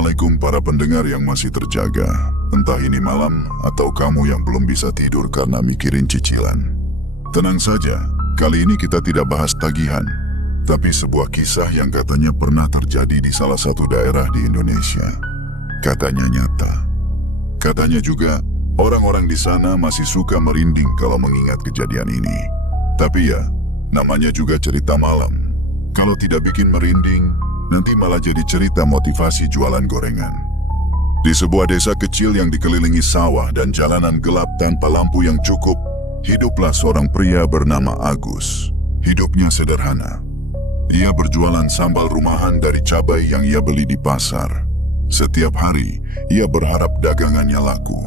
Assalamualaikum para pendengar yang masih terjaga. Entah ini malam atau kamu yang belum bisa tidur karena mikirin cicilan. Tenang saja, kali ini kita tidak bahas tagihan, tapi sebuah kisah yang katanya pernah terjadi di salah satu daerah di Indonesia. Katanya nyata. Katanya juga, orang-orang di sana masih suka merinding kalau mengingat kejadian ini. Tapi ya, namanya juga cerita malam. Kalau tidak bikin merinding, nanti malah jadi cerita motivasi jualan gorengan. Di sebuah desa kecil yang dikelilingi sawah dan jalanan gelap tanpa lampu yang cukup, hiduplah seorang pria bernama Agus. Hidupnya sederhana. Ia berjualan sambal rumahan dari cabai yang ia beli di pasar. Setiap hari, ia berharap dagangannya laku.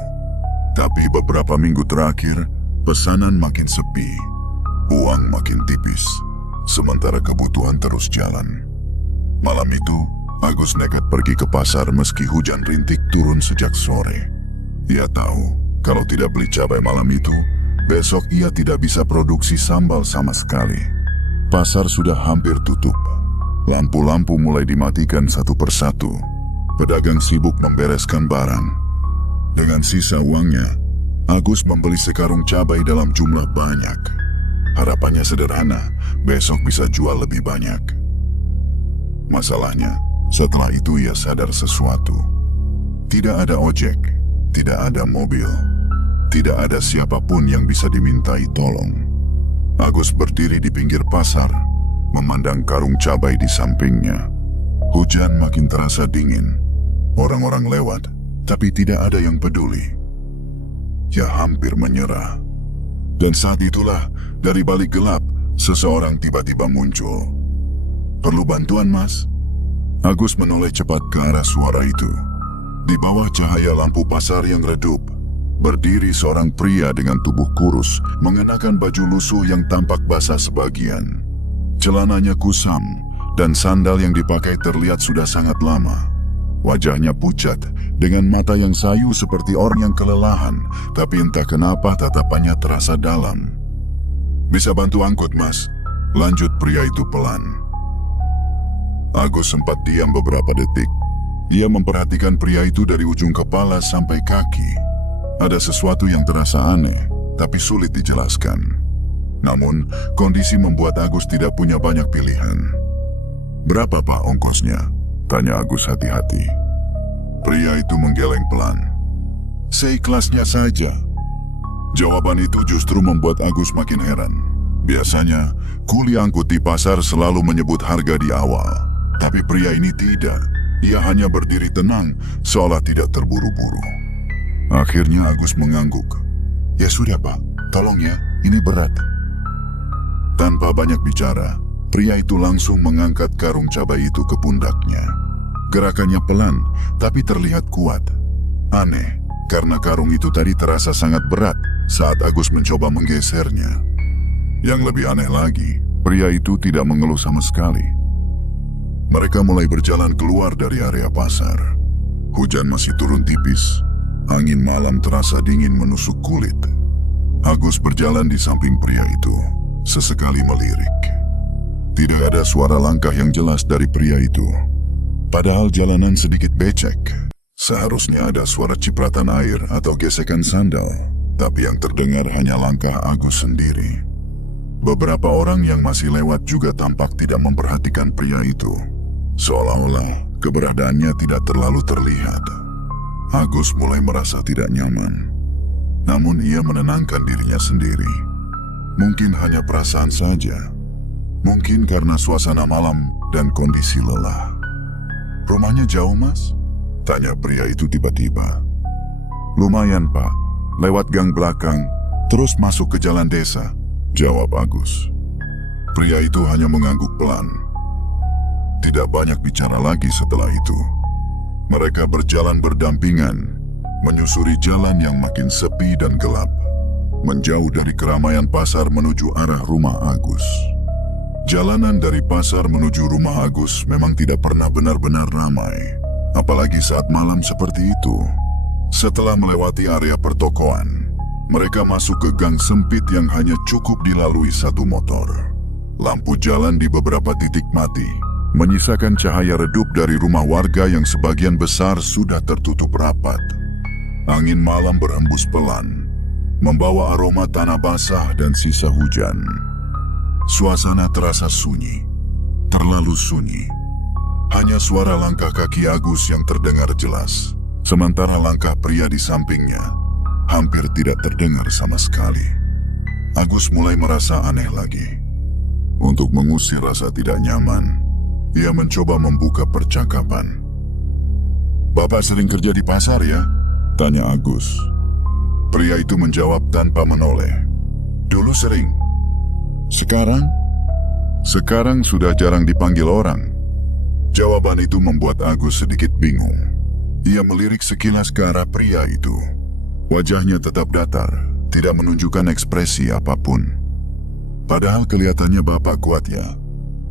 Tapi beberapa minggu terakhir, pesanan makin sepi. Uang makin tipis, sementara kebutuhan terus jalan. Malam itu, Agus nekat pergi ke pasar meski hujan rintik turun sejak sore. Ia tahu, kalau tidak beli cabai malam itu, besok ia tidak bisa produksi sambal sama sekali. Pasar sudah hampir tutup. Lampu-lampu mulai dimatikan satu persatu. Pedagang sibuk membereskan barang. Dengan sisa uangnya, Agus membeli sekarung cabai dalam jumlah banyak. Harapannya sederhana, besok bisa jual lebih banyak. Masalahnya, setelah itu ia sadar sesuatu. Tidak ada ojek, tidak ada mobil, tidak ada siapapun yang bisa dimintai tolong. Agus berdiri di pinggir pasar, memandang karung cabai di sampingnya. Hujan makin terasa dingin. Orang-orang lewat, tapi tidak ada yang peduli. Ia hampir menyerah. Dan saat itulah, dari balik gelap, seseorang tiba-tiba muncul. "Perlu bantuan, Mas?" Agus menoleh cepat ke arah suara itu. Di bawah cahaya lampu pasar yang redup, berdiri seorang pria dengan tubuh kurus, mengenakan baju lusuh yang tampak basah sebagian. Celananya kusam, dan sandal yang dipakai terlihat sudah sangat lama. Wajahnya pucat, dengan mata yang sayu seperti orang yang kelelahan, tapi entah kenapa tatapannya terasa dalam. "Bisa bantu angkut, Mas?" lanjut pria itu pelan. Agus sempat diam beberapa detik. Dia memperhatikan pria itu dari ujung kepala sampai kaki. Ada sesuatu yang terasa aneh, tapi sulit dijelaskan. Namun, kondisi membuat Agus tidak punya banyak pilihan. "Berapa, Pak, ongkosnya?" tanya Agus hati-hati. Pria itu menggeleng pelan. "Seikhlasnya saja." Jawaban itu justru membuat Agus makin heran. Biasanya, kuli angkut di pasar selalu menyebut harga di awal. Tapi pria ini tidak. Ia hanya berdiri tenang, seolah tidak terburu-buru. Akhirnya Agus mengangguk. "Ya sudah, Pak, tolong ya, ini berat." Tanpa banyak bicara, pria itu langsung mengangkat karung cabai itu ke pundaknya. Gerakannya pelan, tapi terlihat kuat. Aneh, karena karung itu tadi terasa sangat berat saat Agus mencoba menggesernya. Yang lebih aneh lagi, pria itu tidak mengeluh sama sekali. Mereka mulai berjalan keluar dari area pasar. Hujan masih turun tipis. Angin malam terasa dingin menusuk kulit. Agus berjalan di samping pria itu, sesekali melirik. Tidak ada suara langkah yang jelas dari pria itu. Padahal jalanan sedikit becek. Seharusnya ada suara cipratan air atau gesekan sandal, tapi yang terdengar hanya langkah Agus sendiri. Beberapa orang yang masih lewat juga tampak tidak memperhatikan pria itu. Seolah-olah keberadaannya tidak terlalu terlihat. Agus mulai merasa tidak nyaman. Namun ia menenangkan dirinya sendiri. Mungkin hanya perasaan saja. Mungkin karena suasana malam dan kondisi lelah. "Rumahnya jauh, Mas?" tanya pria itu tiba-tiba. "Lumayan, Pak. Lewat gang belakang, terus masuk ke jalan desa," jawab Agus. Pria itu hanya mengangguk pelan. Tidak banyak bicara lagi setelah itu. Mereka berjalan berdampingan, menyusuri jalan yang makin sepi dan gelap, menjauh dari keramaian pasar menuju arah rumah Agus. Jalanan dari pasar menuju rumah Agus memang tidak pernah benar-benar ramai, apalagi saat malam seperti itu. Setelah melewati area pertokoan, mereka masuk ke gang sempit yang hanya cukup dilalui satu motor. Lampu jalan di beberapa titik mati, menyisakan cahaya redup dari rumah warga yang sebagian besar sudah tertutup rapat. Angin malam berhembus pelan, membawa aroma tanah basah dan sisa hujan. Suasana terasa sunyi, terlalu sunyi. Hanya suara langkah kaki Agus yang terdengar jelas, sementara langkah pria di sampingnya hampir tidak terdengar sama sekali. Agus mulai merasa aneh lagi. Untuk mengusir rasa tidak nyaman, ia mencoba membuka percakapan. "Bapak sering kerja di pasar ya?" tanya Agus. Pria itu menjawab tanpa menoleh. "Dulu sering." "Sekarang?" "Sekarang sudah jarang dipanggil orang." Jawaban itu membuat Agus sedikit bingung. Ia melirik sekilas ke arah pria itu. Wajahnya tetap datar, tidak menunjukkan ekspresi apapun. Padahal kelihatannya bapak kuat ya.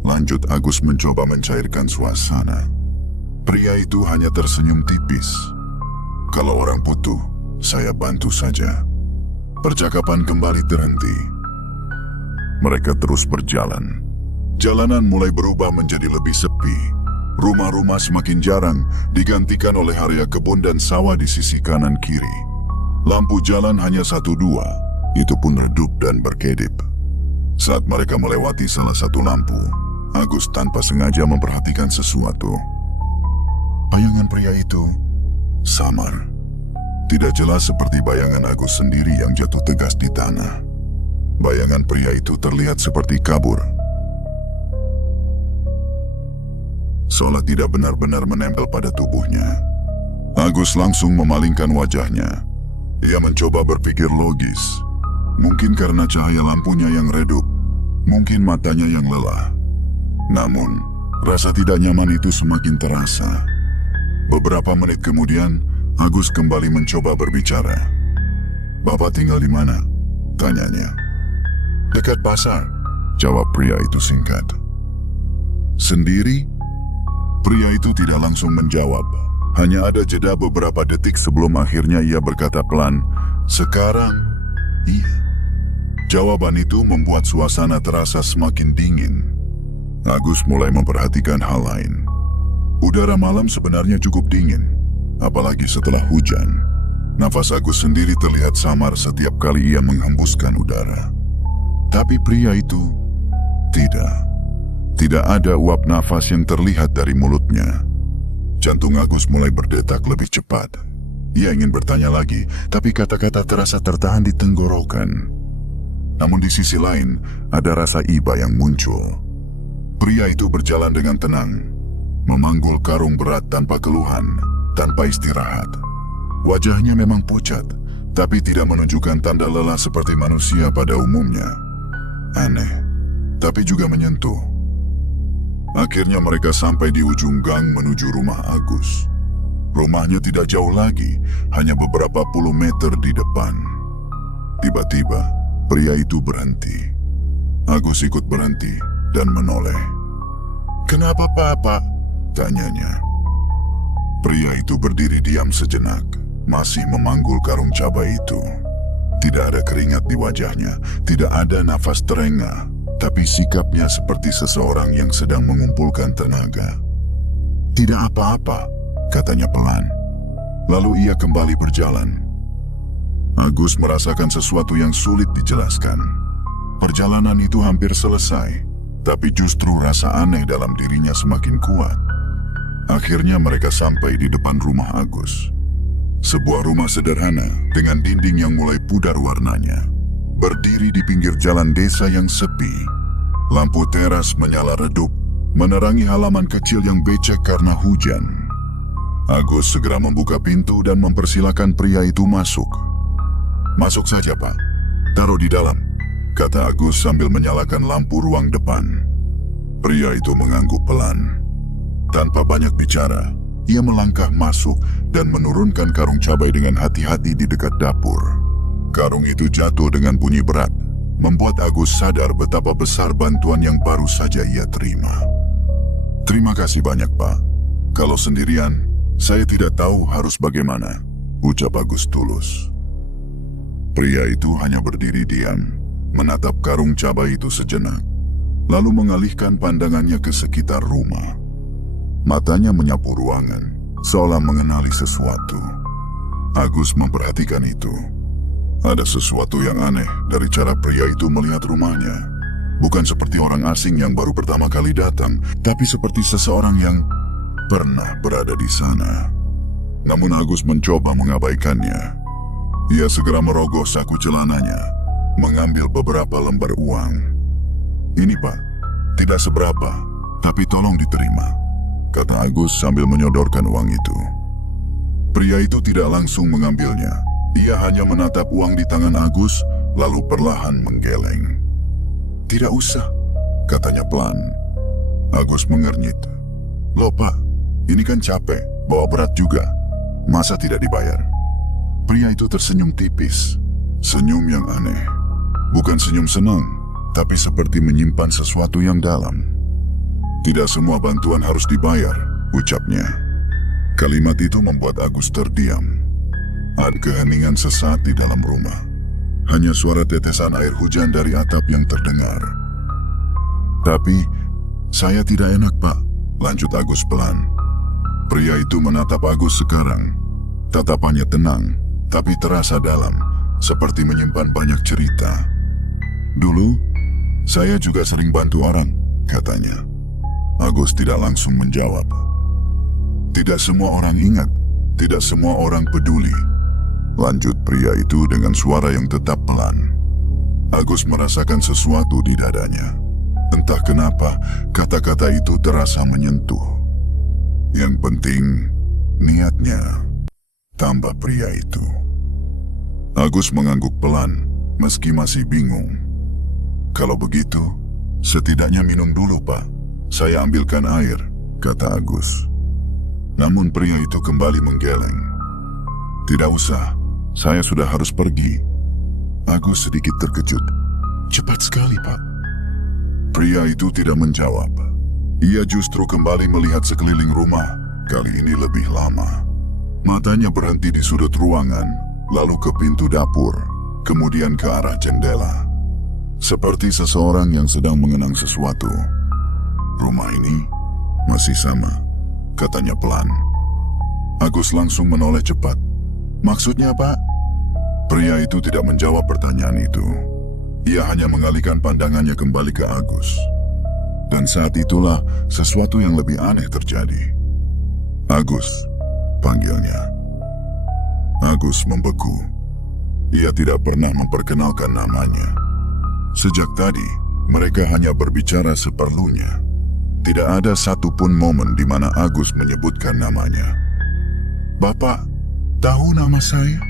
Lanjut Agus mencoba mencairkan suasana. Pria itu hanya tersenyum tipis. "Kalau orang butuh, saya bantu saja." Percakapan kembali terhenti. Mereka terus berjalan. Jalanan mulai berubah menjadi lebih sepi. Rumah-rumah semakin jarang, digantikan oleh area kebun dan sawah di sisi kanan kiri. Lampu jalan hanya 1-2, itu pun redup dan berkedip. Saat mereka melewati salah satu lampu, Agus tanpa sengaja memperhatikan sesuatu. Bayangan pria itu samar. Tidak jelas seperti bayangan Agus sendiri yang jatuh tegas di tanah. Bayangan pria itu terlihat seperti kabur, seolah tidak benar-benar menempel pada tubuhnya. Agus langsung memalingkan wajahnya. Ia mencoba berpikir logis. Mungkin karena cahaya lampunya yang redup, mungkin matanya yang lelah. Namun, rasa tidak nyaman itu semakin terasa. Beberapa menit kemudian, Agus kembali mencoba berbicara. "Bapak tinggal di mana?" tanyanya. "Dekat pasar," jawab pria itu singkat. "Sendiri?" Pria itu tidak langsung menjawab. Hanya ada jeda beberapa detik sebelum akhirnya ia berkata pelan, "Sekarang, iya." Jawaban itu membuat suasana terasa semakin dingin. Agus mulai memperhatikan hal lain. Udara malam sebenarnya cukup dingin, apalagi setelah hujan. Nafas Agus sendiri terlihat samar setiap kali ia menghembuskan udara. Tapi pria itu tidak. Tidak ada uap nafas yang terlihat dari mulutnya. Jantung Agus mulai berdetak lebih cepat. Ia ingin bertanya lagi, tapi kata-kata terasa tertahan di tenggorokan. Namun di sisi lain, ada rasa iba yang muncul. Pria itu berjalan dengan tenang, memanggul karung berat tanpa keluhan, tanpa istirahat. Wajahnya memang pucat, tapi tidak menunjukkan tanda lelah seperti manusia pada umumnya. Aneh, tapi juga menyentuh. Akhirnya mereka sampai di ujung gang menuju rumah Agus. Rumahnya tidak jauh lagi, hanya beberapa puluh meter di depan. Tiba-tiba, pria itu berhenti. Agus ikut berhenti dan menoleh. "Kenapa, Pak?" tanyanya. Pria itu berdiri diam sejenak, masih memanggul karung cabai itu. Tidak ada keringat di wajahnya, tidak ada nafas terengah. Tapi sikapnya seperti seseorang yang sedang mengumpulkan tenaga. "Tidak apa-apa," katanya pelan. Lalu ia kembali berjalan. Agus merasakan sesuatu yang sulit dijelaskan. Perjalanan itu hampir selesai, tapi justru rasa aneh dalam dirinya semakin kuat. Akhirnya mereka sampai di depan rumah Agus. Sebuah rumah sederhana dengan dinding yang mulai pudar warnanya. Berdiri di pinggir jalan desa yang sepi. Lampu teras menyala redup, menerangi halaman kecil yang becek karena hujan. Agus segera membuka pintu dan mempersilakan pria itu masuk. "Masuk saja, Pak. Taruh di dalam," kata Agus sambil menyalakan lampu ruang depan. Pria itu mengangguk pelan. Tanpa banyak bicara, ia melangkah masuk dan menurunkan karung cabai dengan hati-hati di dekat dapur. Karung itu jatuh dengan bunyi berat, membuat Agus sadar betapa besar bantuan yang baru saja ia terima. "Terima kasih banyak, Pak. Kalau sendirian, saya tidak tahu harus bagaimana," ucap Agus tulus. Pria itu hanya berdiri diam, menatap karung cabai itu sejenak. lalu mengalihkan pandangannya ke sekitar rumah. Matanya menyapu ruangan, seolah mengenali sesuatu. Agus memperhatikan itu. Ada sesuatu yang aneh dari cara pria itu melihat rumahnya. Bukan seperti orang asing yang baru pertama kali datang, tapi seperti seseorang yang pernah berada di sana. Namun Agus mencoba mengabaikannya. Ia segera merogoh saku celananya, mengambil beberapa lembar uang. "Ini Pak, tidak seberapa, tapi tolong diterima," kata Agus sambil menyodorkan uang itu. Pria itu tidak langsung mengambilnya. Ia hanya menatap uang di tangan Agus, lalu perlahan menggeleng. "Tidak usah," katanya pelan. Agus mengernyit. "Loh Pak, ini kan capek, bawa berat juga. Masa tidak dibayar?" Pria itu tersenyum tipis. Senyum yang aneh. Bukan senyum senang, tapi seperti menyimpan sesuatu yang dalam. "Tidak semua bantuan harus dibayar," ucapnya. Kalimat itu membuat Agus terdiam. Ada keheningan sesaat di dalam rumah. Hanya suara tetesan air hujan dari atap yang terdengar. "Tapi, saya tidak enak Pak," lanjut Agus pelan. Pria itu menatap Agus sekarang. Tatapannya tenang, tapi terasa dalam, seperti menyimpan banyak cerita. "Dulu, saya juga sering bantu orang," katanya. Agus tidak langsung menjawab. "Tidak semua orang ingat, tidak semua orang peduli," lanjut pria itu dengan suara yang tetap pelan. Agus merasakan sesuatu di dadanya. Entah kenapa, kata-kata itu terasa menyentuh. Yang penting, niatnya, tambah pria itu. Agus mengangguk pelan, meski masih bingung. "Kalau begitu, setidaknya minum dulu Pak. Saya ambilkan air," kata Agus. Namun pria itu kembali menggeleng. "Tidak usah, saya sudah harus pergi." Agus sedikit terkejut. "Cepat sekali Pak." Pria itu tidak menjawab. Ia justru kembali melihat sekeliling rumah, kali ini lebih lama. Matanya berhenti di sudut ruangan, lalu ke pintu dapur, kemudian ke arah jendela. Seperti seseorang yang sedang mengenang sesuatu. "Rumah ini masih sama," katanya pelan. Agus langsung menoleh cepat. "Maksudnya Pak?" Pria itu tidak menjawab pertanyaan itu. Ia hanya mengalihkan pandangannya kembali ke Agus. Dan saat itulah sesuatu yang lebih aneh terjadi. "Agus," panggilnya. Agus membeku. Ia tidak pernah memperkenalkan namanya. Sejak tadi, mereka hanya berbicara seperlunya. Tidak ada satupun momen di mana Agus menyebutkan namanya. "Bapak, tahu nama saya?"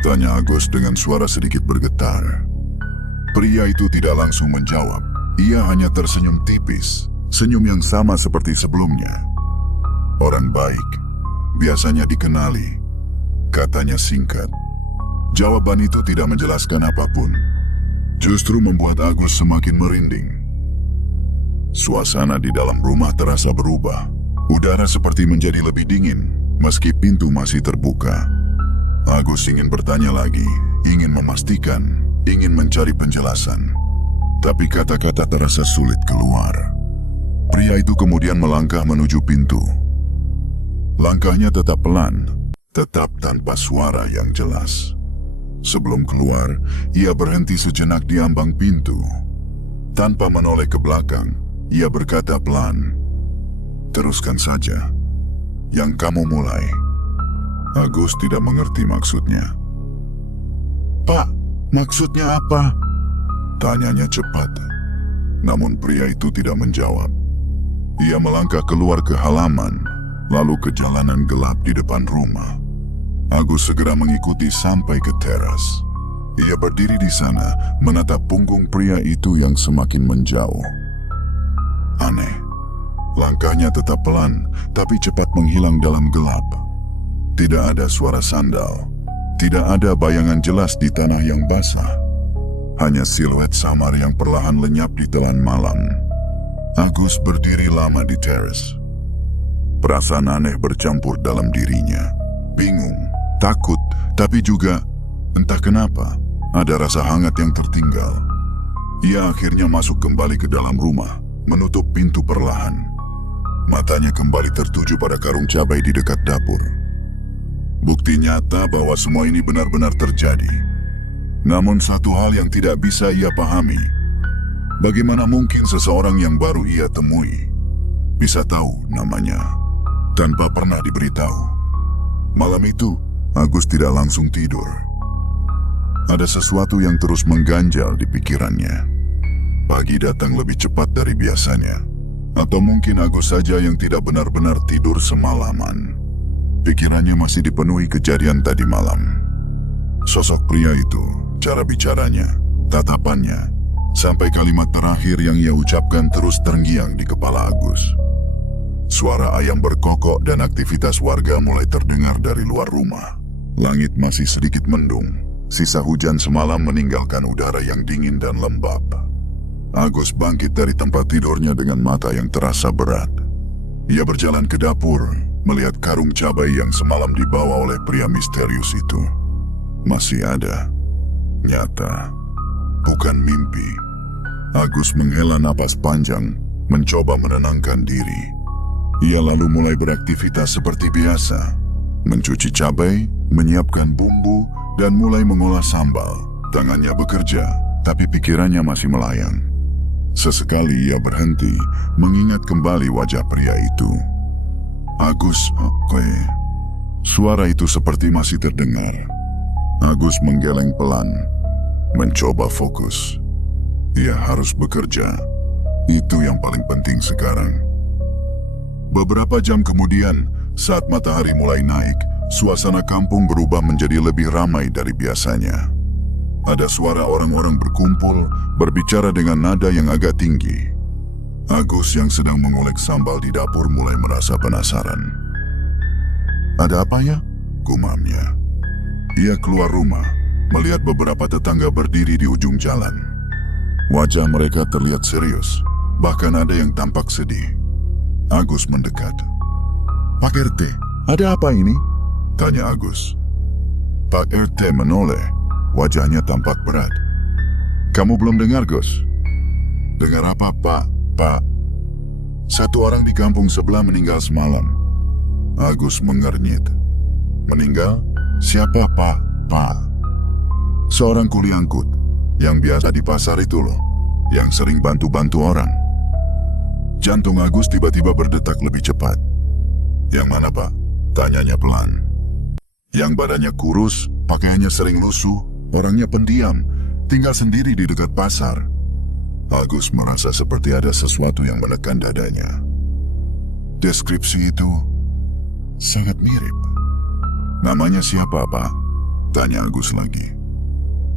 tanya Agus dengan suara sedikit bergetar. Pria itu tidak langsung menjawab. Ia hanya tersenyum tipis, senyum yang sama seperti sebelumnya. "Orang baik, biasanya dikenali," katanya singkat. Jawaban itu tidak menjelaskan apapun. Justru membuat Agus semakin merinding. Suasana di dalam rumah terasa berubah. Udara seperti menjadi lebih dingin, meski pintu masih terbuka. Agus ingin bertanya lagi, ingin memastikan, ingin mencari penjelasan. Tapi kata-kata terasa sulit keluar. Pria itu kemudian melangkah menuju pintu. Langkahnya tetap pelan, tetap tanpa suara yang jelas. Sebelum keluar, ia berhenti sejenak di ambang pintu. Tanpa menoleh ke belakang, ia berkata pelan, "Teruskan saja. Yang kamu mulai." Agus tidak mengerti maksudnya. "Pak, maksudnya apa?" tanyanya cepat. Namun pria itu tidak menjawab. Ia melangkah keluar ke halaman, lalu ke jalanan gelap di depan rumah. Agus segera mengikuti sampai ke teras. Ia berdiri di sana, menatap punggung pria itu yang semakin menjauh. Aneh, langkahnya tetap pelan, tapi cepat menghilang dalam gelap. Tidak ada suara sandal, tidak ada bayangan jelas di tanah yang basah. Hanya siluet samar yang perlahan lenyap di telan malam. Agus berdiri lama di teras. Perasaan aneh bercampur dalam dirinya. Bingung, takut, tapi juga, entah kenapa, ada rasa hangat yang tertinggal. Ia akhirnya masuk kembali ke dalam rumah, menutup pintu perlahan. Matanya kembali tertuju pada karung cabai di dekat dapur. Bukti nyata bahwa semua ini benar-benar terjadi. Namun satu hal yang tidak bisa ia pahami, bagaimana mungkin seseorang yang baru ia temui bisa tahu namanya tanpa pernah diberitahu. Malam itu, Agus tidak langsung tidur. Ada sesuatu yang terus mengganjal di pikirannya. Pagi datang lebih cepat dari biasanya. Atau mungkin Agus saja yang tidak benar-benar tidur semalaman. Pikirannya masih dipenuhi kejadian tadi malam. Sosok pria itu, cara bicaranya, tatapannya, sampai kalimat terakhir yang ia ucapkan terus terngiang di kepala Agus. Suara ayam berkokok dan aktivitas warga mulai terdengar dari luar rumah. Langit masih sedikit mendung. Sisa hujan semalam meninggalkan udara yang dingin dan lembab. Agus bangkit dari tempat tidurnya dengan mata yang terasa berat. Ia berjalan ke dapur, melihat karung cabai yang semalam dibawa oleh pria misterius itu. Masih ada. Nyata. Bukan mimpi. Agus menghela napas panjang, mencoba menenangkan diri. Ia lalu mulai beraktivitas seperti biasa. Mencuci cabai, menyiapkan bumbu, dan mulai mengolah sambal. Tangannya bekerja, tapi pikirannya masih melayang. Sesekali ia berhenti, mengingat kembali wajah pria itu. Agus, suara itu seperti masih terdengar. Agus menggeleng pelan, mencoba fokus. Ia harus bekerja. Itu yang paling penting sekarang. Beberapa jam kemudian, saat matahari mulai naik, suasana kampung berubah menjadi lebih ramai dari biasanya. Ada suara orang-orang berkumpul, berbicara dengan nada yang agak tinggi. Agus yang sedang mengolek sambal di dapur mulai merasa penasaran. "Ada apa ya?" gumamnya. Ia keluar rumah, melihat beberapa tetangga berdiri di ujung jalan. Wajah mereka terlihat serius, bahkan ada yang tampak sedih. Agus mendekat. "Pak RT, ada apa ini?" tanya Agus. Pak RT menoleh, wajahnya tampak berat. "Kamu belum dengar, Gus?" "Dengar apa, Pak? Pak, satu orang di kampung sebelah meninggal semalam." Agus mengernyit. "Meninggal? Siapa, Pak?" "Pak, seorang kuli angkut yang biasa di pasar itu loh, yang sering bantu-bantu orang." Jantung Agus tiba-tiba berdetak lebih cepat. "Yang mana, Pak?" tanyanya pelan. "Yang badannya kurus, pakaiannya sering lusuh, orangnya pendiam, tinggal sendiri di dekat pasar." Agus merasa seperti ada sesuatu yang menekan dadanya. Deskripsi itu sangat mirip. "Namanya siapa, Pak?" tanya Agus lagi.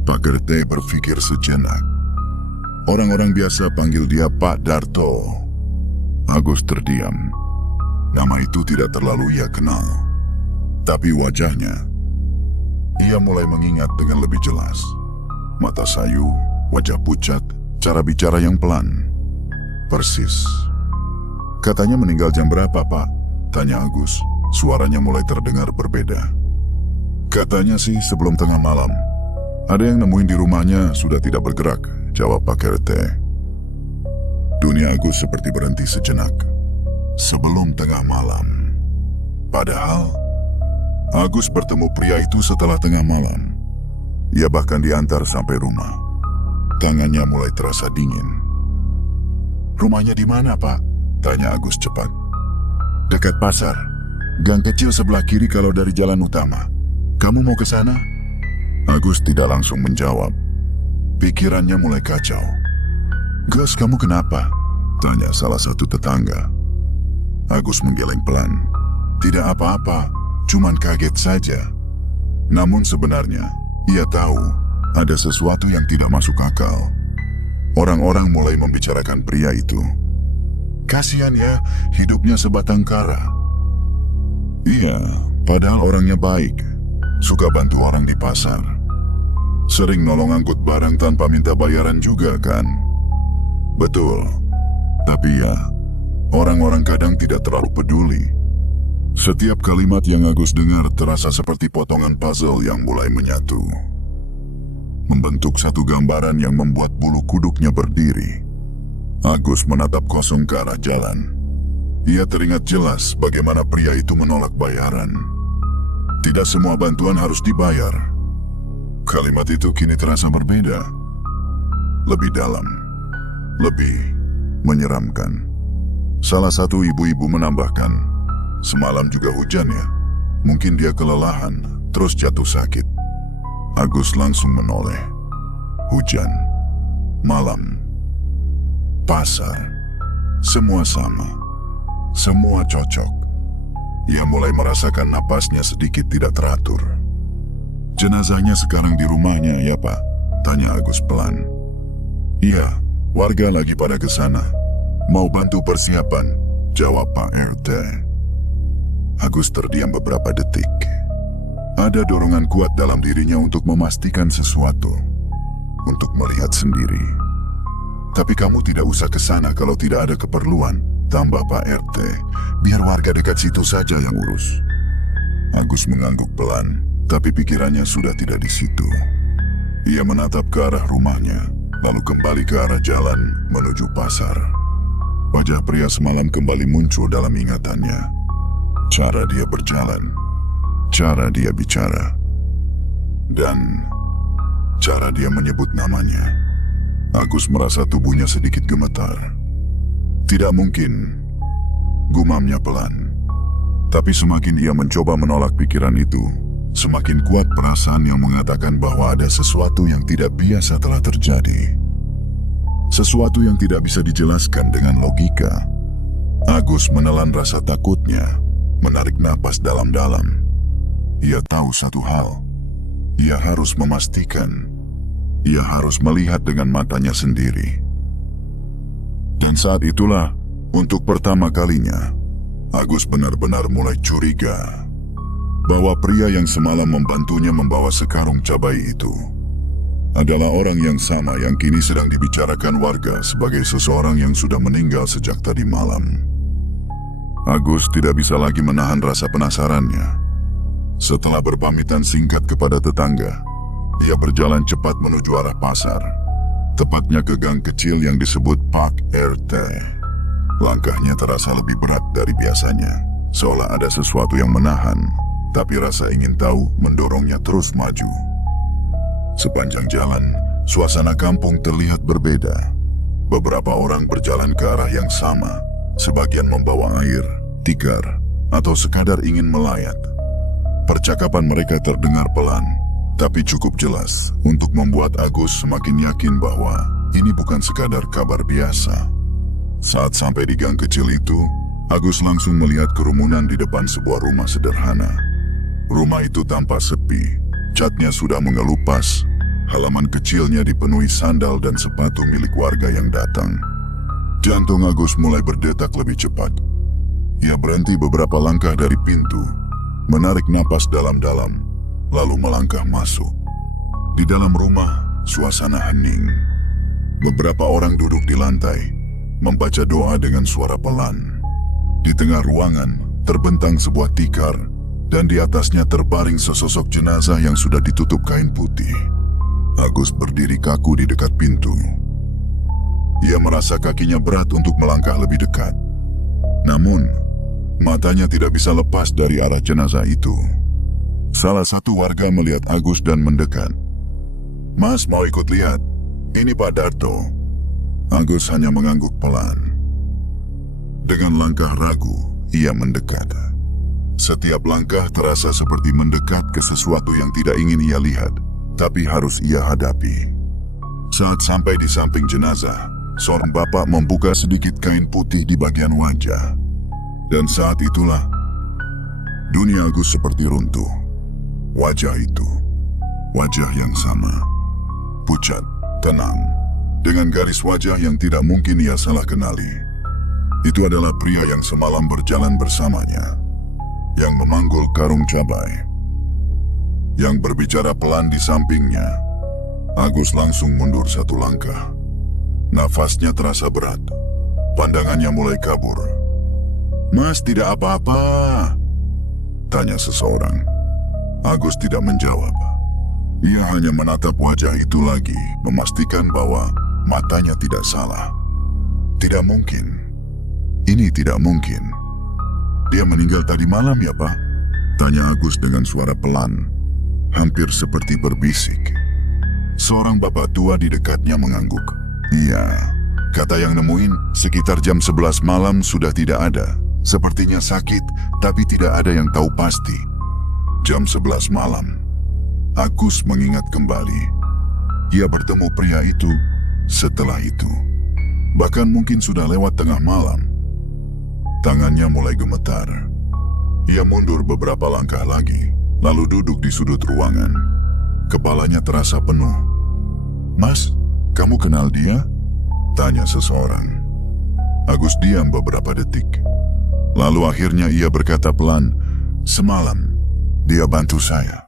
Pak RT berpikir sejenak. "Orang-orang biasa panggil dia Pak Darto." Agus terdiam. Nama itu tidak terlalu ia kenal. Tapi wajahnya, ia mulai mengingat dengan lebih jelas. Mata sayu, wajah pucat, cara bicara yang pelan. Persis. "Katanya meninggal jam berapa, Pak?" tanya Agus. Suaranya mulai terdengar berbeda. "Katanya sih sebelum tengah malam. Ada yang nemuin di rumahnya sudah tidak bergerak," jawab Pak RT. Dunia Agus seperti berhenti sejenak. Sebelum tengah malam. Padahal, Agus bertemu pria itu setelah tengah malam. Ia bahkan diantar sampai rumah. Tangannya mulai terasa dingin. "Rumahnya di mana, Pak?" tanya Agus cepat. "Dekat pasar. Gang kecil sebelah kiri kalau dari jalan utama. Kamu mau ke sana?" Agus tidak langsung menjawab. Pikirannya mulai kacau. "Gus, kamu kenapa?" tanya salah satu tetangga. Agus menggeleng pelan. "Tidak apa-apa, cuman kaget saja." Namun sebenarnya, ia tahu ada sesuatu yang tidak masuk akal. Orang-orang mulai membicarakan pria itu. "Kasihan ya, hidupnya sebatang kara." Iya, padahal orangnya baik. Suka bantu orang di pasar. Sering nolong angkut barang tanpa minta bayaran juga kan? Betul. Tapi ya, orang-orang kadang tidak terlalu peduli. Setiap kalimat yang Agus dengar terasa seperti potongan puzzle yang mulai menyatu. membentuk satu gambaran yang membuat bulu kuduknya berdiri. Agus menatap kosong ke arah jalan. Ia teringat jelas bagaimana pria itu menolak bayaran. Tidak semua bantuan harus dibayar. Kalimat itu kini terasa berbeda. Lebih dalam. Lebih menyeramkan. Salah satu ibu-ibu menambahkan, semalam juga hujan ya. Mungkin dia kelelahan, terus jatuh sakit. Agus langsung menoleh. Hujan, malam, pasar, semua sama. Semua cocok. Ia mulai merasakan napasnya sedikit tidak teratur. Jenazahnya sekarang di rumahnya ya Pak? Tanya Agus pelan. Iya, warga lagi pada ke sana. Mau bantu persiapan, jawab Pak RT. Agus terdiam beberapa detik. Ada dorongan kuat dalam dirinya untuk memastikan sesuatu. Untuk melihat sendiri. Tapi kamu tidak usah ke sana kalau tidak ada keperluan, tambah Pak RT. Biar warga dekat situ saja yang urus. Agus mengangguk pelan, tapi pikirannya sudah tidak di situ. Ia menatap ke arah rumahnya, lalu kembali ke arah jalan menuju pasar. Wajah pria semalam kembali muncul dalam ingatannya. Cara dia berjalan, cara dia bicara, dan cara dia menyebut namanya. Agus merasa tubuhnya sedikit gemetar. Tidak mungkin, gumamnya pelan. Tapi semakin ia mencoba menolak pikiran itu, semakin kuat perasaan yang mengatakan bahwa ada sesuatu yang tidak biasa telah terjadi. Sesuatu yang tidak bisa dijelaskan dengan logika. Agus menelan rasa takutnya, menarik napas dalam-dalam. Ia tahu satu hal. Ia harus memastikan. Ia harus melihat dengan matanya sendiri. Dan saat itulah, untuk pertama kalinya, Agus benar-benar mulai curiga bahwa pria yang semalam membantunya membawa sekarung cabai itu adalah orang yang sama yang kini sedang dibicarakan warga sebagai seseorang yang sudah meninggal sejak tadi malam. Agus tidak bisa lagi menahan rasa penasarannya. Setelah berpamitan singkat kepada tetangga, ia berjalan cepat menuju arah pasar, tepatnya ke gang kecil yang disebut Pak RT. Langkahnya terasa lebih berat dari biasanya, seolah ada sesuatu yang menahan, tapi rasa ingin tahu mendorongnya terus maju. Sepanjang jalan, suasana kampung terlihat berbeda. Beberapa orang berjalan ke arah yang sama, sebagian membawa air, tikar, atau sekadar ingin melayat. Percakapan mereka terdengar pelan, tapi cukup jelas untuk membuat Agus semakin yakin bahwa ini bukan sekadar kabar biasa. Saat sampai di gang kecil itu, Agus langsung melihat kerumunan di depan sebuah rumah sederhana. Rumah itu tampak sepi, catnya sudah mengelupas, halaman kecilnya dipenuhi sandal dan sepatu milik warga yang datang. Jantung Agus mulai berdetak lebih cepat. Ia berhenti beberapa langkah dari pintu, menarik napas dalam-dalam, lalu melangkah masuk. Di dalam rumah, suasana hening. Beberapa orang duduk di lantai, membaca doa dengan suara pelan. Di tengah ruangan, terbentang sebuah tikar, dan di atasnya terbaring sesosok jenazah yang sudah ditutup kain putih. Agus berdiri kaku di dekat pintu. Ia merasa kakinya berat untuk melangkah lebih dekat. Namun, matanya tidak bisa lepas dari arah jenazah itu. Salah satu warga melihat Agus dan mendekat. "Mas mau ikut lihat? Ini Pak Darto." Agus hanya mengangguk pelan. Dengan langkah ragu, ia mendekat. Setiap langkah terasa seperti mendekat ke sesuatu yang tidak ingin ia lihat, tapi harus ia hadapi. Saat sampai di samping jenazah, seorang bapak membuka sedikit kain putih di bagian wajah. Dan saat itulah, dunia Agus seperti runtuh. Wajah itu, wajah yang sama, pucat, tenang, dengan garis wajah yang tidak mungkin ia salah kenali. Itu adalah pria yang semalam berjalan bersamanya, yang memanggul karung cabai, yang berbicara pelan di sampingnya. Agus langsung mundur satu langkah. Nafasnya terasa berat, pandangannya mulai kabur. "Mas, tidak apa-apa?" tanya seseorang. Agus tidak menjawab. Ia hanya menatap wajah itu lagi, memastikan bahwa matanya tidak salah. Tidak mungkin. Ini tidak mungkin. Dia meninggal tadi malam ya, Pak? Tanya Agus dengan suara pelan, hampir seperti berbisik. Seorang bapak tua di dekatnya mengangguk. Iya, kata yang nemuin sekitar jam 11 malam sudah tidak ada. Sepertinya sakit, tapi tidak ada yang tahu pasti. Jam 11 malam. Agus mengingat kembali. Ia bertemu pria itu setelah itu. Bahkan mungkin sudah lewat tengah malam. Tangannya mulai gemetar. Ia mundur beberapa langkah lagi, lalu duduk di sudut ruangan. Kepalanya terasa penuh. Mas, kamu kenal dia? Tanya seseorang. Agus diam beberapa detik. Lalu akhirnya ia berkata pelan, semalam dia bantu saya.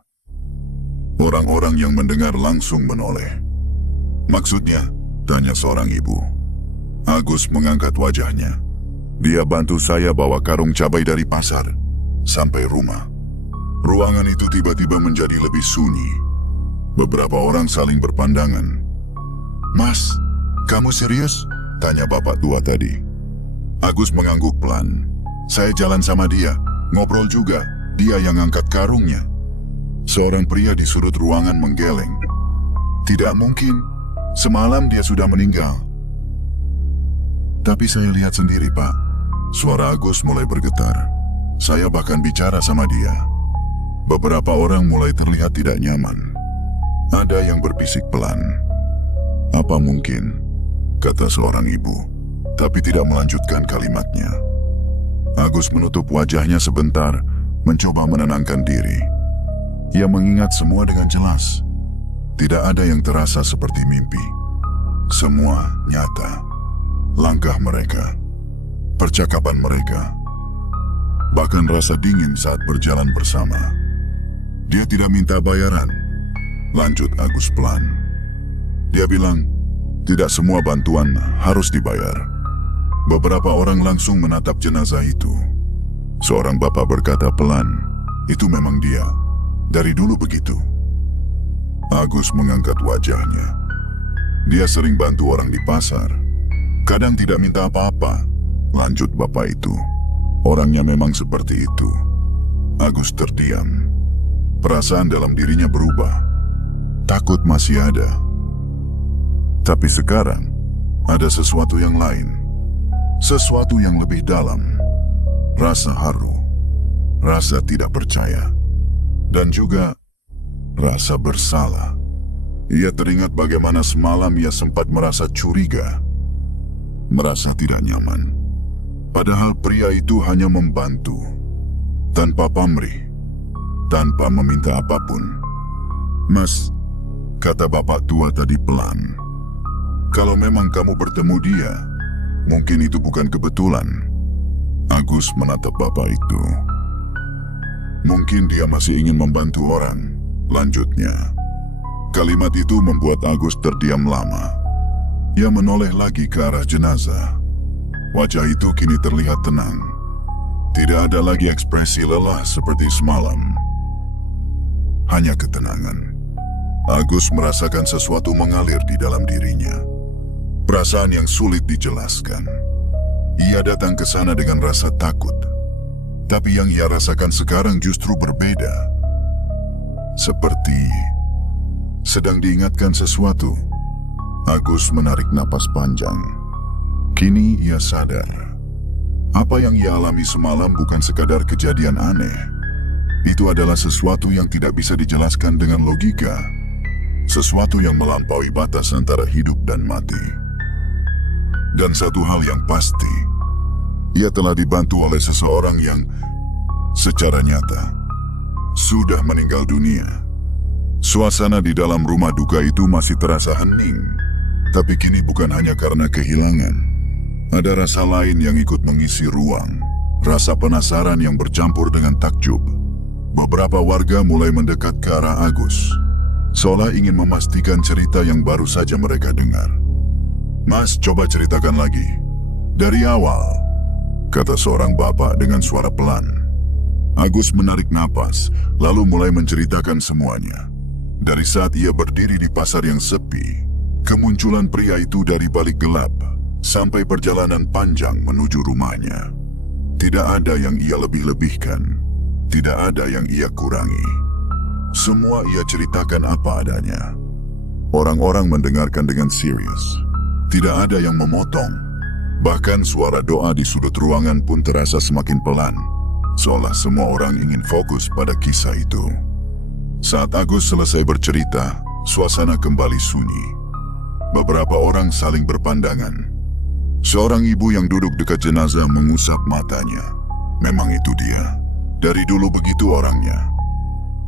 Orang-orang yang mendengar langsung menoleh. Maksudnya? Tanya seorang ibu. Agus mengangkat wajahnya. Dia bantu saya bawa karung cabai dari pasar sampai rumah. Ruangan itu tiba-tiba menjadi lebih sunyi. Beberapa orang saling berpandangan. Mas, kamu serius? Tanya bapak tua tadi. Agus mengangguk pelan. Saya jalan sama dia, ngobrol juga. Dia yang angkat karungnya. Seorang pria di sudut ruangan menggeleng. Tidak mungkin. Semalam dia sudah meninggal. Tapi saya lihat sendiri, Pak. Suara Agus mulai bergetar. Saya bahkan bicara sama dia. Beberapa orang mulai terlihat tidak nyaman. Ada yang berbisik pelan. Apa mungkin? Kata seorang ibu, tapi tidak melanjutkan kalimatnya. Agus menutup wajahnya sebentar, mencoba menenangkan diri. Ia mengingat semua dengan jelas. Tidak ada yang terasa seperti mimpi. Semua nyata. Langkah mereka, percakapan mereka, bahkan rasa dingin saat berjalan bersama. Dia tidak minta bayaran. Lanjut Agus pelan. Dia bilang, tidak semua bantuan harus dibayar. Beberapa orang langsung menatap jenazah itu. Seorang bapak berkata pelan, itu memang dia. Dari dulu begitu. Agus mengangkat wajahnya. Dia sering bantu orang di pasar. Kadang tidak minta apa-apa. Lanjut bapak itu. Orangnya memang seperti itu. Agus terdiam. Perasaan dalam dirinya berubah. Takut masih ada. Tapi sekarang, ada sesuatu yang lain. Sesuatu yang lebih dalam. Rasa haru. Rasa tidak percaya. Dan juga rasa bersalah. Ia teringat bagaimana semalam ia sempat merasa curiga. Merasa tidak nyaman. Padahal pria itu hanya membantu. Tanpa pamrih. Tanpa meminta apapun. Mas, kata bapak tua tadi pelan. Kalau memang kamu bertemu dia, mungkin itu bukan kebetulan. Agus menatap bapak itu. Mungkin dia masih ingin membantu orang. Lanjutnya. Kalimat itu membuat Agus terdiam lama. Ia menoleh lagi ke arah jenazah. Wajah itu kini terlihat tenang. Tidak ada lagi ekspresi lelah seperti semalam. Hanya ketenangan. Agus merasakan sesuatu mengalir di dalam dirinya. Perasaan yang sulit dijelaskan. Ia datang ke sana dengan rasa takut. Tapi yang ia rasakan sekarang justru berbeda. Seperti sedang diingatkan sesuatu. Agus menarik napas panjang. Kini ia sadar. Apa yang ia alami semalam bukan sekadar kejadian aneh. Itu adalah sesuatu yang tidak bisa dijelaskan dengan logika. Sesuatu yang melampaui batas antara hidup dan mati. Dan satu hal yang pasti, ia telah dibantu oleh seseorang yang secara nyata sudah meninggal dunia. Suasana di dalam rumah duka itu masih terasa hening. Tapi kini bukan hanya karena kehilangan. Ada rasa lain yang ikut mengisi ruang. Rasa penasaran yang bercampur dengan takjub. Beberapa warga mulai mendekat ke arah Agus. Seolah ingin memastikan cerita yang baru saja mereka dengar. Mas, coba ceritakan lagi. Dari awal, kata seorang bapak dengan suara pelan. Agus menarik napas, lalu mulai menceritakan semuanya. Dari saat ia berdiri di pasar yang sepi, kemunculan pria itu dari balik gelap sampai perjalanan panjang menuju rumahnya. Tidak ada yang ia lebih-lebihkan, tidak ada yang ia kurangi. Semua ia ceritakan apa adanya. Orang-orang mendengarkan dengan serius. Tidak ada yang memotong. Bahkan suara doa di sudut ruangan pun terasa semakin pelan, seolah semua orang ingin fokus pada kisah itu. Saat Agus selesai bercerita, suasana kembali sunyi. Beberapa orang saling berpandangan. Seorang ibu yang duduk dekat jenazah mengusap matanya. Memang itu dia. Dari dulu begitu orangnya.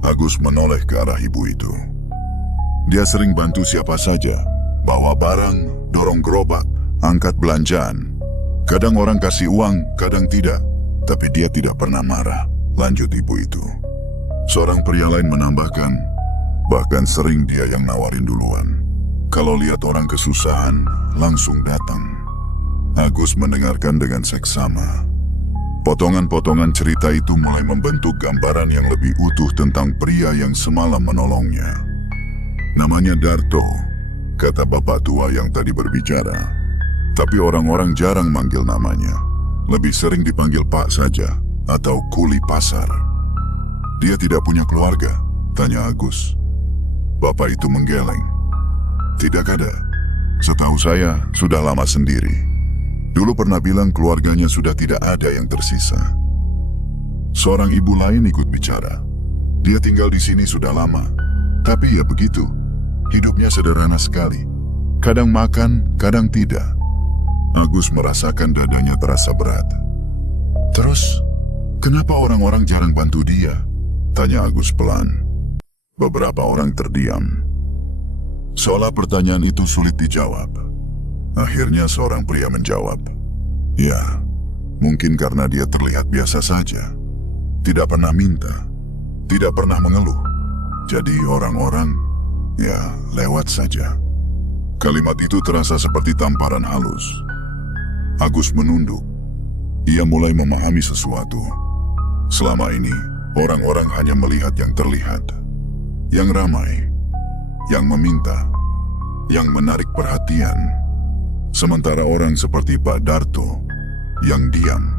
Agus menoleh ke arah ibu itu. Dia sering bantu siapa saja. Bawa barang, dorong gerobak, angkat belanjaan. Kadang orang kasih uang, kadang tidak. Tapi dia tidak pernah marah. Lanjut ibu itu. Seorang pria lain menambahkan, bahkan sering dia yang nawarin duluan. Kalau lihat orang kesusahan, langsung datang. Agus mendengarkan dengan seksama. Potongan-potongan cerita itu mulai membentuk gambaran yang lebih utuh tentang pria yang semalam menolongnya. Namanya Darto, kata bapak tua yang tadi berbicara. Tapi orang-orang jarang manggil namanya. Lebih sering dipanggil Pak saja, atau kuli pasar. Dia tidak punya keluarga, tanya Agus. Bapak itu menggeleng. Tidak ada. Setahu saya, sudah lama sendiri. Dulu pernah bilang keluarganya sudah tidak ada yang tersisa. Seorang ibu lain ikut bicara. Dia tinggal di sini sudah lama. Tapi ya begitu. Hidupnya sederhana sekali. Kadang makan, kadang tidak. Agus merasakan dadanya terasa berat. Terus, kenapa orang-orang jarang bantu dia? Tanya Agus pelan. Beberapa orang terdiam. Seolah pertanyaan itu sulit dijawab. Akhirnya seorang pria menjawab. Ya, mungkin karena dia terlihat biasa saja. Tidak pernah minta. Tidak pernah mengeluh. Jadi orang-orang, ya lewat saja. Kalimat itu terasa seperti tamparan halus. Agus menunduk. Ia mulai memahami sesuatu. Selama ini, orang-orang hanya melihat yang terlihat. Yang ramai. Yang meminta. Yang menarik perhatian. Sementara orang seperti Pak Darto, yang diam,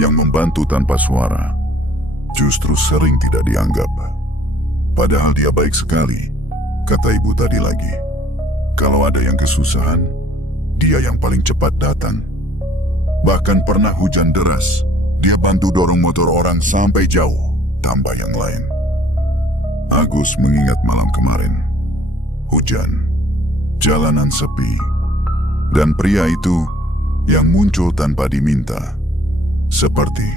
yang membantu tanpa suara, justru sering tidak dianggap. Padahal dia baik sekali, kata ibu tadi lagi. Kalau ada yang kesusahan, dia yang paling cepat datang. Bahkan pernah hujan deras, dia bantu dorong motor orang sampai jauh, tambah yang lain. Agus mengingat malam kemarin. Hujan, jalanan sepi, dan pria itu yang muncul tanpa diminta. Seperti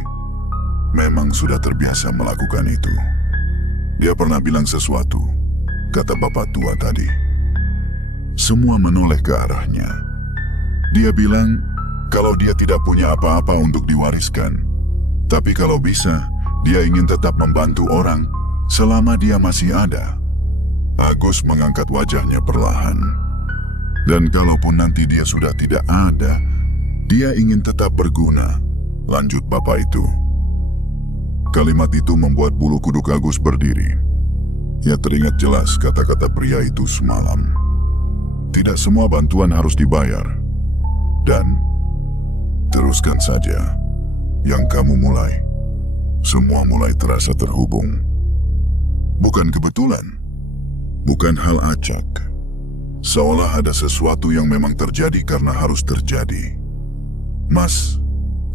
memang sudah terbiasa melakukan itu. Dia pernah bilang sesuatu, kata bapak tua tadi. Semua menoleh ke arahnya. Dia bilang kalau dia tidak punya apa-apa untuk diwariskan. Tapi kalau bisa, dia ingin tetap membantu orang selama dia masih ada. Agus mengangkat wajahnya perlahan. Dan kalaupun nanti dia sudah tidak ada, dia ingin tetap berguna, lanjut bapak itu. Kalimat itu membuat bulu kuduk Agus berdiri. Ia teringat jelas kata-kata pria itu semalam. Tidak semua bantuan harus dibayar. Dan, teruskan saja. Yang kamu mulai, semua mulai terasa terhubung. Bukan kebetulan. Bukan hal acak. Seolah ada sesuatu yang memang terjadi karena harus terjadi. Mas,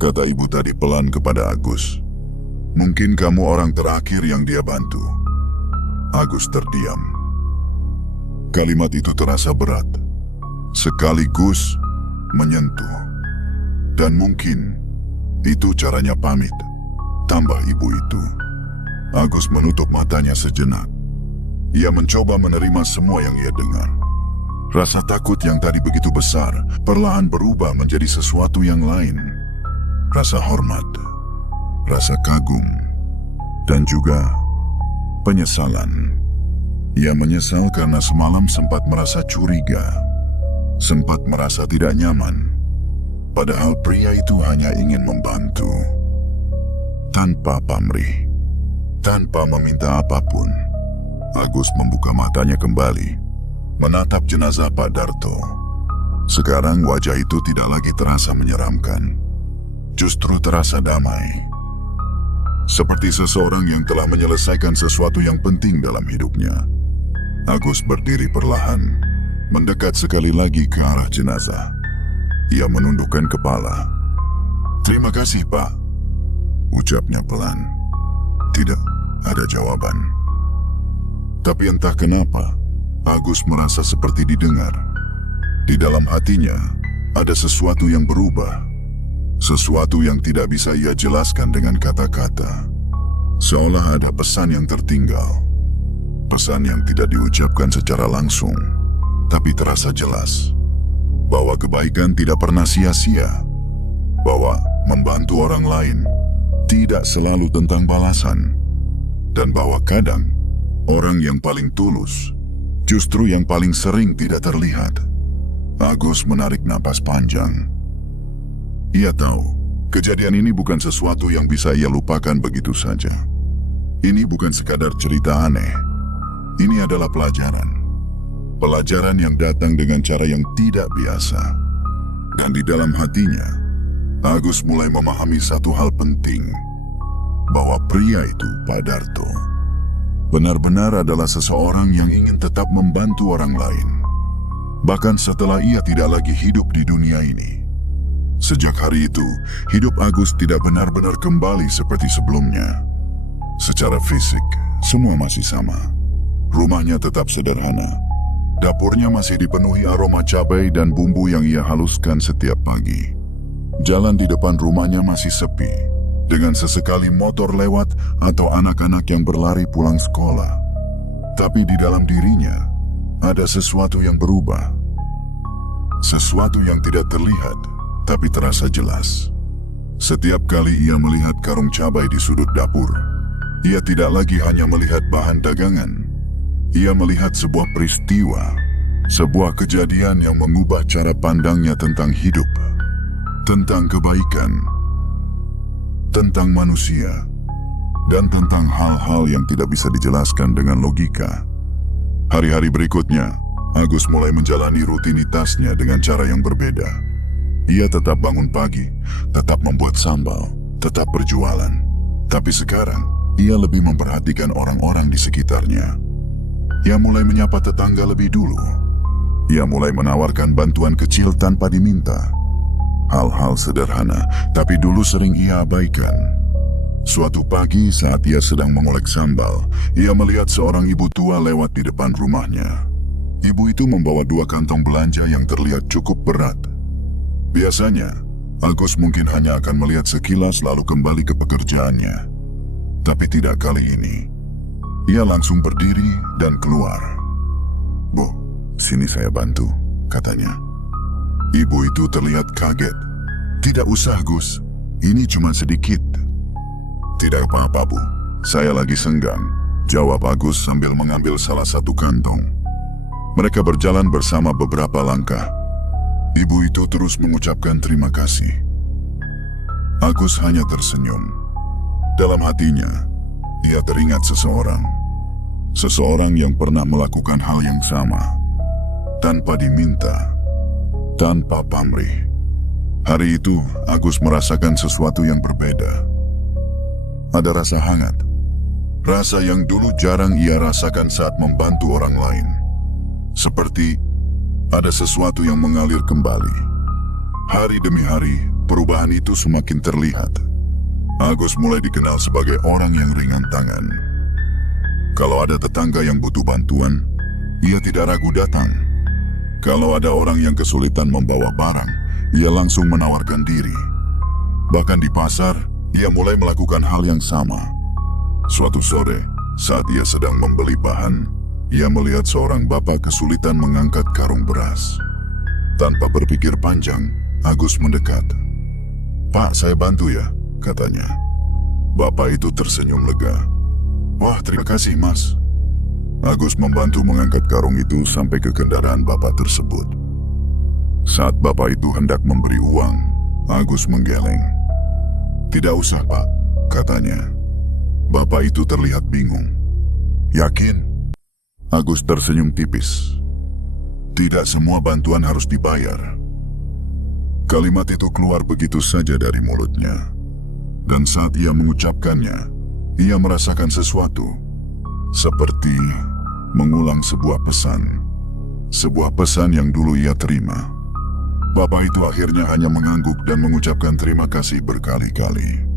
kata ibu tadi pelan kepada Agus. Mungkin kamu orang terakhir yang dia bantu. Agus terdiam. Kalimat itu terasa berat. Sekaligus menyentuh. Dan mungkin itu caranya pamit. Tambah ibu itu. Agus menutup matanya sejenak. Ia mencoba menerima semua yang ia dengar. Rasa takut yang tadi begitu besar, perlahan berubah menjadi sesuatu yang lain. Rasa hormat, rasa kagum, dan juga penyesalan. Ia menyesal karena semalam sempat merasa curiga, sempat merasa tidak nyaman. Padahal pria itu hanya ingin membantu. Tanpa pamrih, tanpa meminta apapun. Agus membuka matanya kembali, menatap jenazah Pak Darto. Sekarang wajah itu tidak lagi terasa menyeramkan, justru terasa damai. Seperti seseorang yang telah menyelesaikan sesuatu yang penting dalam hidupnya. Agus berdiri perlahan, mendekat sekali lagi ke arah jenazah. Ia menundukkan kepala. "Terima kasih, Pak," ucapnya pelan. Tidak ada jawaban. Tapi entah kenapa, Agus merasa seperti didengar. Di dalam hatinya, ada sesuatu yang berubah. Sesuatu yang tidak bisa ia jelaskan dengan kata-kata. Seolah ada pesan yang tertinggal. Pesan yang tidak diucapkan secara langsung, tapi terasa jelas. Bahwa kebaikan tidak pernah sia-sia. Bahwa membantu orang lain tidak selalu tentang balasan. Dan bahwa kadang, orang yang paling tulus justru yang paling sering tidak terlihat. Agus menarik napas panjang. Ia tahu, kejadian ini bukan sesuatu yang bisa ia lupakan begitu saja. Ini bukan sekadar cerita aneh. Ini adalah pelajaran. Pelajaran yang datang dengan cara yang tidak biasa. Dan di dalam hatinya, Agus mulai memahami satu hal penting. Bahwa pria itu, Pak Darto, benar-benar adalah seseorang yang ingin tetap membantu orang lain. Bahkan setelah ia tidak lagi hidup di dunia ini. Sejak hari itu, hidup Agus tidak benar-benar kembali seperti sebelumnya. Secara fisik, semua masih sama. Rumahnya tetap sederhana. Dapurnya masih dipenuhi aroma cabai dan bumbu yang ia haluskan setiap pagi. Jalan di depan rumahnya masih sepi, dengan sesekali motor lewat atau anak-anak yang berlari pulang sekolah. Tapi di dalam dirinya, ada sesuatu yang berubah. Sesuatu yang tidak terlihat, tapi terasa jelas. Setiap kali ia melihat karung cabai di sudut dapur, ia tidak lagi hanya melihat bahan dagangan. Ia melihat sebuah peristiwa, sebuah kejadian yang mengubah cara pandangnya tentang hidup, tentang kebaikan, tentang manusia, dan tentang hal-hal yang tidak bisa dijelaskan dengan logika. Hari-hari berikutnya, Agus mulai menjalani rutinitasnya dengan cara yang berbeda. Ia tetap bangun pagi, tetap membuat sambal, tetap berjualan. Tapi sekarang, ia lebih memperhatikan orang-orang di sekitarnya. Ia mulai menyapa tetangga lebih dulu. Ia mulai menawarkan bantuan kecil tanpa diminta. Hal-hal sederhana, tapi dulu sering ia abaikan. Suatu pagi saat ia sedang mengolek sambal, ia melihat seorang ibu tua lewat di depan rumahnya. Ibu itu membawa 2 kantong belanja yang terlihat cukup berat. Biasanya, Agus mungkin hanya akan melihat sekilas lalu kembali ke pekerjaannya. Tapi tidak kali ini. Ia langsung berdiri dan keluar. "Bu, sini saya bantu," katanya. Ibu itu terlihat kaget. "Tidak usah, Gus. Ini cuma sedikit." "Tidak apa-apa, Bu. Saya lagi senggang," jawab Agus sambil mengambil salah satu kantong. Mereka berjalan bersama beberapa langkah. Ibu itu terus mengucapkan terima kasih. Agus hanya tersenyum. Dalam hatinya, ia teringat seseorang. Seseorang yang pernah melakukan hal yang sama. Tanpa diminta. Tanpa pamrih. Hari itu, Agus merasakan sesuatu yang berbeda. Ada rasa hangat. Rasa yang dulu jarang ia rasakan saat membantu orang lain. Seperti ada sesuatu yang mengalir kembali. Hari demi hari, perubahan itu semakin terlihat. Agus mulai dikenal sebagai orang yang ringan tangan. Kalau ada tetangga yang butuh bantuan, ia tidak ragu datang. Kalau ada orang yang kesulitan membawa barang, ia langsung menawarkan diri. Bahkan di pasar, ia mulai melakukan hal yang sama. Suatu sore, saat ia sedang membeli bahan, ia melihat seorang bapak kesulitan mengangkat karung beras. Tanpa berpikir panjang, Agus mendekat. "Pak, saya bantu ya," katanya. Bapak itu tersenyum lega. "Wah, terima kasih, Mas." Agus membantu mengangkat karung itu sampai ke kendaraan bapak tersebut. Saat bapak itu hendak memberi uang, Agus menggeleng. "Tidak usah, Pak," katanya. Bapak itu terlihat bingung. "Yakin?" Agus tersenyum tipis. Tidak semua bantuan harus dibayar. Kalimat itu keluar begitu saja dari mulutnya. Dan saat ia mengucapkannya, ia merasakan sesuatu. Seperti mengulang sebuah pesan. Sebuah pesan yang dulu ia terima. Bapak itu akhirnya hanya mengangguk dan mengucapkan terima kasih berkali-kali.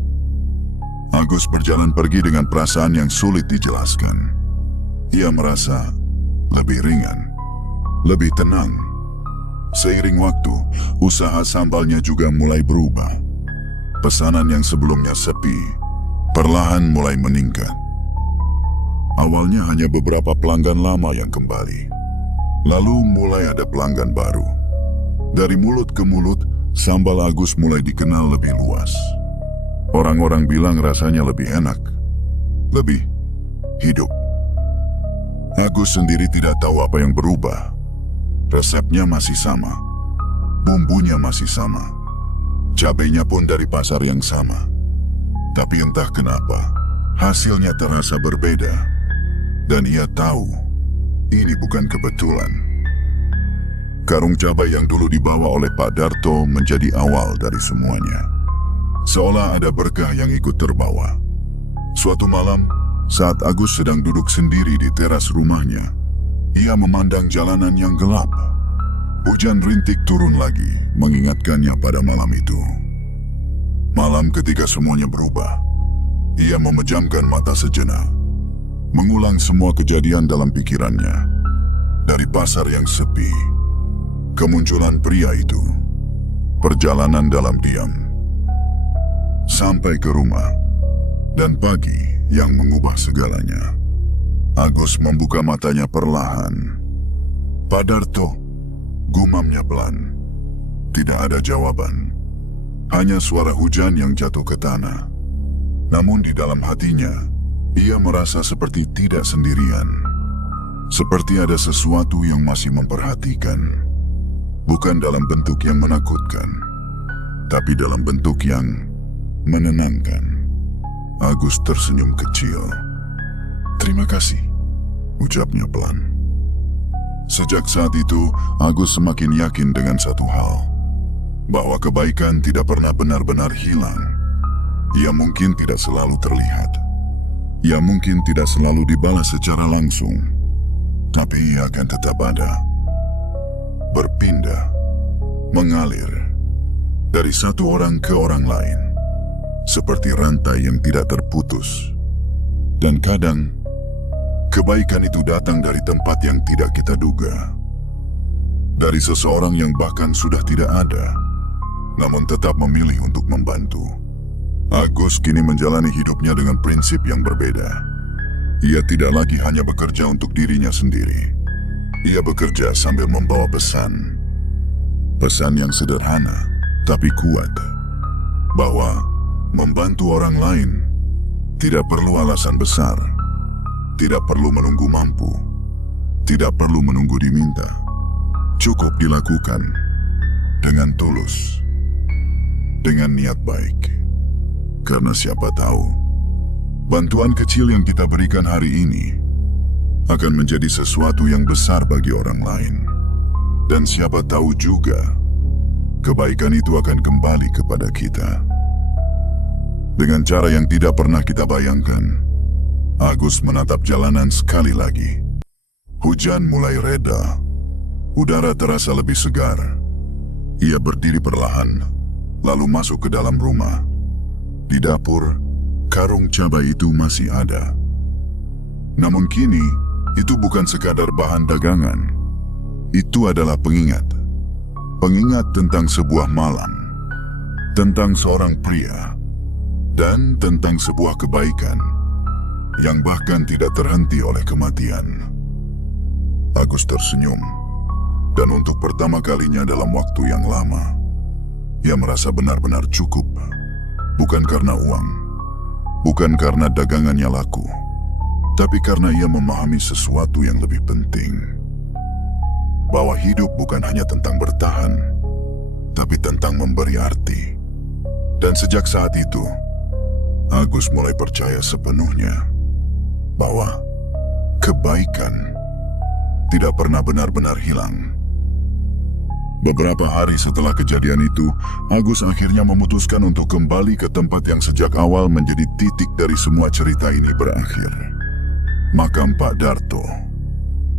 Agus berjalan pergi dengan perasaan yang sulit dijelaskan. Ia merasa lebih ringan, lebih tenang. Seiring waktu, usaha sambalnya juga mulai berubah. Pesanan yang sebelumnya sepi, perlahan mulai meningkat. Awalnya hanya beberapa pelanggan lama yang kembali. Lalu mulai ada pelanggan baru. Dari mulut ke mulut, sambal Agus mulai dikenal lebih luas. Orang-orang bilang rasanya lebih enak, lebih hidup. Agus sendiri tidak tahu apa yang berubah. Resepnya masih sama, bumbunya masih sama, cabenya pun dari pasar yang sama. Tapi entah kenapa, hasilnya terasa berbeda. Dan ia tahu, ini bukan kebetulan. Karung cabai yang dulu dibawa oleh Pak Darto menjadi awal dari semuanya. Seolah ada berkah yang ikut terbawa. Suatu malam, saat Agus sedang duduk sendiri di teras rumahnya, ia memandang jalanan yang gelap. Hujan rintik turun lagi, mengingatkannya pada malam itu. Malam ketika semuanya berubah, ia memejamkan mata sejenak, mengulang semua kejadian dalam pikirannya. Dari pasar yang sepi, kemunculan pria itu, perjalanan dalam diam, sampai ke rumah, dan pagi yang mengubah segalanya. Agus membuka matanya perlahan. Pak Darto, gumamnya pelan. Tidak ada jawaban. Hanya suara hujan yang jatuh ke tanah. Namun di dalam hatinya, ia merasa seperti tidak sendirian. Seperti ada sesuatu yang masih memperhatikan. Bukan dalam bentuk yang menakutkan, tapi dalam bentuk yang menenangkan. Agus tersenyum kecil. Terima kasih, ucapnya pelan. Sejak saat itu, Agus semakin yakin dengan satu hal, bahwa kebaikan tidak pernah benar-benar hilang. Ia mungkin tidak selalu terlihat. Ia mungkin tidak selalu dibalas secara langsung. Tapi ia akan tetap ada. Berpindah, mengalir, dari satu orang ke orang lain. Seperti rantai yang tidak terputus. Dan kadang, kebaikan itu datang dari tempat yang tidak kita duga. Dari seseorang yang bahkan sudah tidak ada, namun tetap memilih untuk membantu. Agus kini menjalani hidupnya dengan prinsip yang berbeda. Ia tidak lagi hanya bekerja untuk dirinya sendiri. Ia bekerja sambil membawa pesan. Pesan yang sederhana, tapi kuat. Bahwa membantu orang lain tidak perlu alasan besar, tidak perlu menunggu mampu, tidak perlu menunggu diminta. Cukup dilakukan dengan tulus, dengan niat baik. Karena siapa tahu, bantuan kecil yang kita berikan hari ini akan menjadi sesuatu yang besar bagi orang lain. Dan siapa tahu juga, kebaikan itu akan kembali kepada kita. Dengan cara yang tidak pernah kita bayangkan, Agus menatap jalanan sekali lagi. Hujan mulai reda. Udara terasa lebih segar. Ia berdiri perlahan, lalu masuk ke dalam rumah. Di dapur, karung cabai itu masih ada. Namun kini, itu bukan sekadar bahan dagangan. Itu adalah pengingat. Pengingat tentang sebuah malam. Tentang seorang pria. Dan tentang sebuah kebaikan yang bahkan tidak terhenti oleh kematian. Agus tersenyum, dan untuk pertama kalinya dalam waktu yang lama, ia merasa benar-benar cukup. Bukan karena uang, bukan karena dagangannya laku, tapi karena ia memahami sesuatu yang lebih penting. Bahwa hidup bukan hanya tentang bertahan, tapi tentang memberi arti. Dan sejak saat itu, Agus mulai percaya sepenuhnya bahwa kebaikan tidak pernah benar-benar hilang. Beberapa hari setelah kejadian itu, Agus akhirnya memutuskan untuk kembali ke tempat yang sejak awal menjadi titik dari semua cerita ini berakhir. Makam Pak Darto.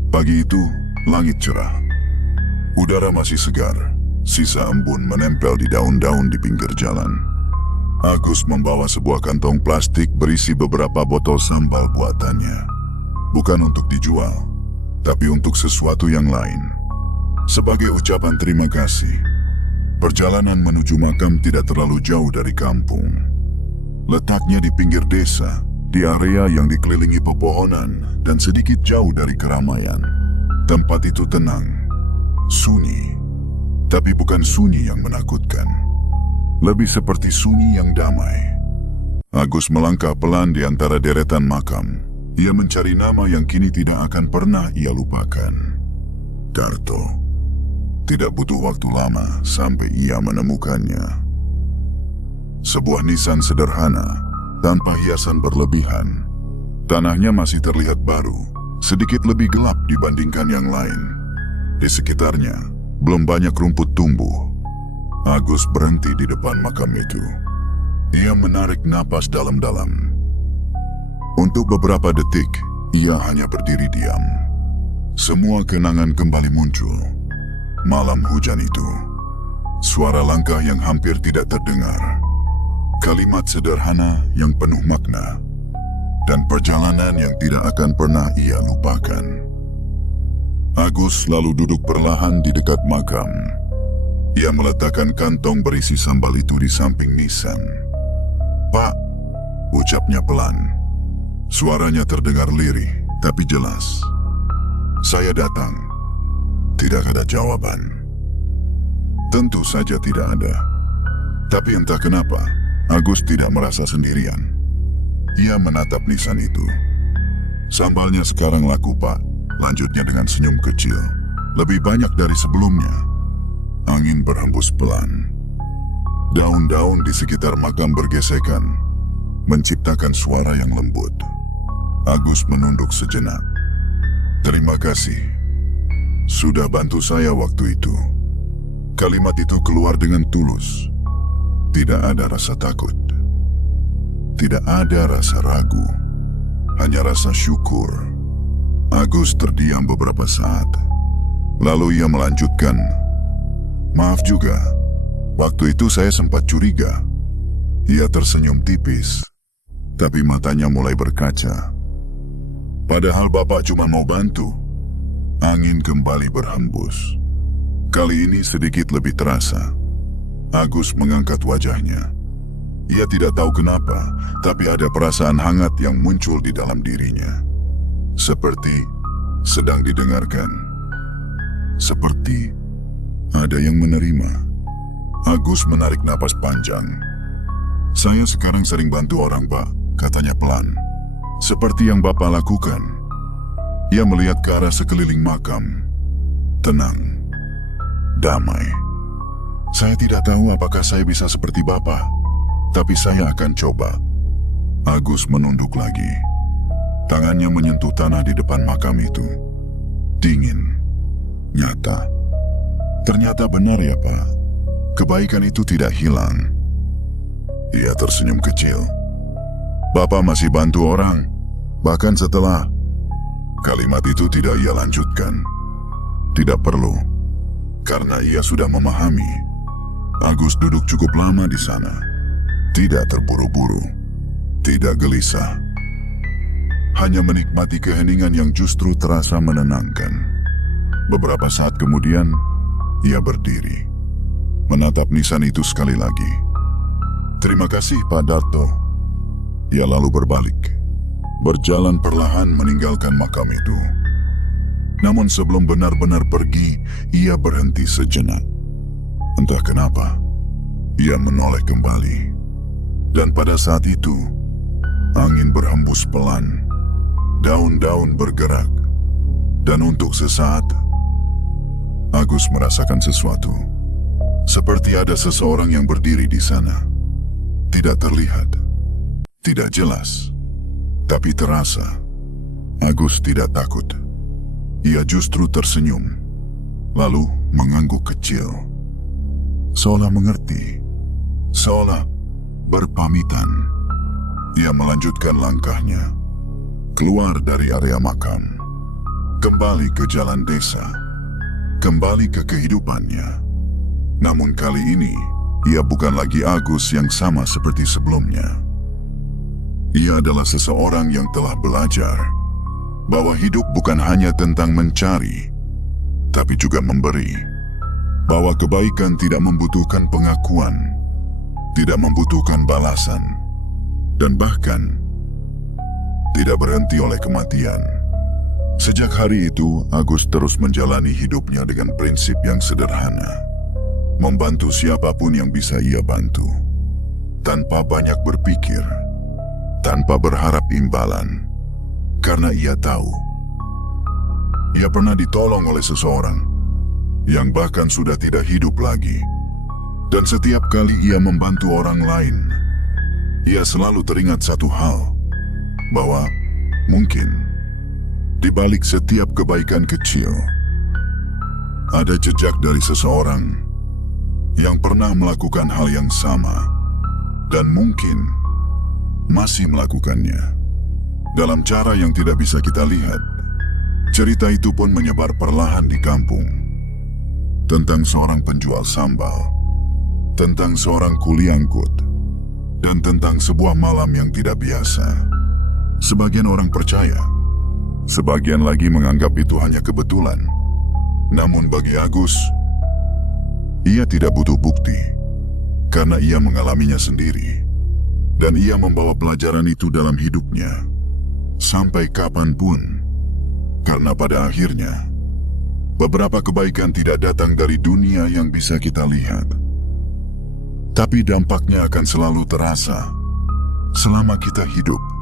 Pagi itu, langit cerah. Udara masih segar, sisa embun menempel di daun-daun di pinggir jalan. Agus membawa sebuah kantong plastik berisi beberapa botol sambal buatannya. Bukan untuk dijual, tapi untuk sesuatu yang lain. Sebagai ucapan terima kasih, perjalanan menuju makam tidak terlalu jauh dari kampung. Letaknya di pinggir desa, di area yang dikelilingi pepohonan dan sedikit jauh dari keramaian. Tempat itu tenang, sunyi, tapi bukan sunyi yang menakutkan. Lebih seperti sunyi yang damai. Agus melangkah pelan di antara deretan makam. Ia mencari nama yang kini tidak akan pernah ia lupakan. Darto. Tidak butuh waktu lama sampai ia menemukannya. Sebuah nisan sederhana, tanpa hiasan berlebihan. Tanahnya masih terlihat baru, sedikit lebih gelap dibandingkan yang lain. Di sekitarnya, belum banyak rumput tumbuh. Agus berhenti di depan makam itu. Ia menarik napas dalam-dalam. Untuk beberapa detik, ia hanya berdiri diam. Semua kenangan kembali muncul. Malam hujan itu, suara langkah yang hampir tidak terdengar, kalimat sederhana yang penuh makna, dan perjalanan yang tidak akan pernah ia lupakan. Agus lalu duduk perlahan di dekat makam. Ia meletakkan kantong berisi sambal itu di samping nisan. "Pak," ucapnya pelan. Suaranya terdengar lirih, tapi jelas. "Saya datang." Tidak ada jawaban. Tentu saja tidak ada. Tapi entah kenapa, Agus tidak merasa sendirian. Ia menatap nisan itu. "Sambalnya sekarang laku, Pak," lanjutnya dengan senyum kecil. "Lebih banyak dari sebelumnya." Angin berhembus pelan. Daun-daun di sekitar makam bergesekan, menciptakan suara yang lembut. Agus menunduk sejenak. "Terima kasih. Sudah bantu saya waktu itu." Kalimat itu keluar dengan tulus. Tidak ada rasa takut. Tidak ada rasa ragu. Hanya rasa syukur. Agus terdiam beberapa saat. Lalu ia melanjutkan, "Maaf juga. Waktu itu saya sempat curiga." Ia tersenyum tipis, tapi matanya mulai berkaca. "Padahal Bapak cuma mau bantu." Angin kembali berhembus. Kali ini sedikit lebih terasa. Agus mengangkat wajahnya. Ia tidak tahu kenapa, tapi ada perasaan hangat yang muncul di dalam dirinya. Seperti sedang didengarkan. Seperti ada yang menerima. Agus menarik napas panjang. "Saya sekarang sering bantu orang, Pak," katanya pelan. "Seperti yang Bapak lakukan." Ia melihat ke arah sekeliling makam. Tenang. Damai. "Saya tidak tahu apakah saya bisa seperti Bapak, tapi saya akan coba." Agus menunduk lagi. Tangannya menyentuh tanah di depan makam itu. Dingin. Nyata. Ternyata benar ya, Pak. Kebaikan itu tidak hilang. Ia tersenyum kecil. "Bapak masih bantu orang, bahkan setelah..." Kalimat itu tidak ia lanjutkan. Tidak perlu, karena ia sudah memahami. Agus duduk cukup lama di sana. Tidak terburu-buru, tidak gelisah. Hanya menikmati keheningan yang justru terasa menenangkan. Beberapa saat kemudian, ia berdiri. Menatap nisan itu sekali lagi. "Terima kasih, Pak Darto." Ia lalu berbalik. Berjalan perlahan meninggalkan makam itu. Namun sebelum benar-benar pergi, ia berhenti sejenak. Entah kenapa, ia menoleh kembali. Dan pada saat itu, angin berhembus pelan. Daun-daun bergerak. Dan untuk sesaat, Agus merasakan sesuatu. Seperti ada seseorang yang berdiri di sana. Tidak terlihat, tidak jelas, tapi terasa. Agus tidak takut. ia justru tersenyum, lalu mengangguk kecil. Seolah mengerti, seolah berpamitan. Ia melanjutkan langkahnya, keluar dari area makam, kembali ke jalan desa, kembali ke kehidupannya. Namun kali ini, ia bukan lagi Agus yang sama seperti sebelumnya. Ia adalah seseorang yang telah belajar bahwa hidup bukan hanya tentang mencari, tapi juga memberi. Bahwa kebaikan tidak membutuhkan pengakuan, tidak membutuhkan balasan, dan bahkan tidak berhenti oleh kematian. Sejak hari itu, Agus terus menjalani hidupnya dengan prinsip yang sederhana. Membantu siapapun yang bisa ia bantu, tanpa banyak berpikir, tanpa berharap imbalan. Karena ia tahu, ia pernah ditolong oleh seseorang yang bahkan sudah tidak hidup lagi. Dan setiap kali ia membantu orang lain, ia selalu teringat satu hal, bahwa mungkin di balik setiap kebaikan kecil, ada jejak dari seseorang yang pernah melakukan hal yang sama, dan mungkin masih melakukannya. Dalam cara yang tidak bisa kita lihat, cerita itu pun menyebar perlahan di kampung. Tentang seorang penjual sambal, tentang seorang kuli angkut, dan tentang sebuah malam yang tidak biasa. Sebagian orang percaya, sebagian lagi menganggap itu hanya kebetulan. Namun bagi Agus, ia tidak butuh bukti, karena ia mengalaminya sendiri. Dan ia membawa pelajaran itu dalam hidupnya sampai kapanpun. Karena pada akhirnya, beberapa kebaikan tidak datang dari dunia yang bisa kita lihat, tapi dampaknya akan selalu terasa selama kita hidup.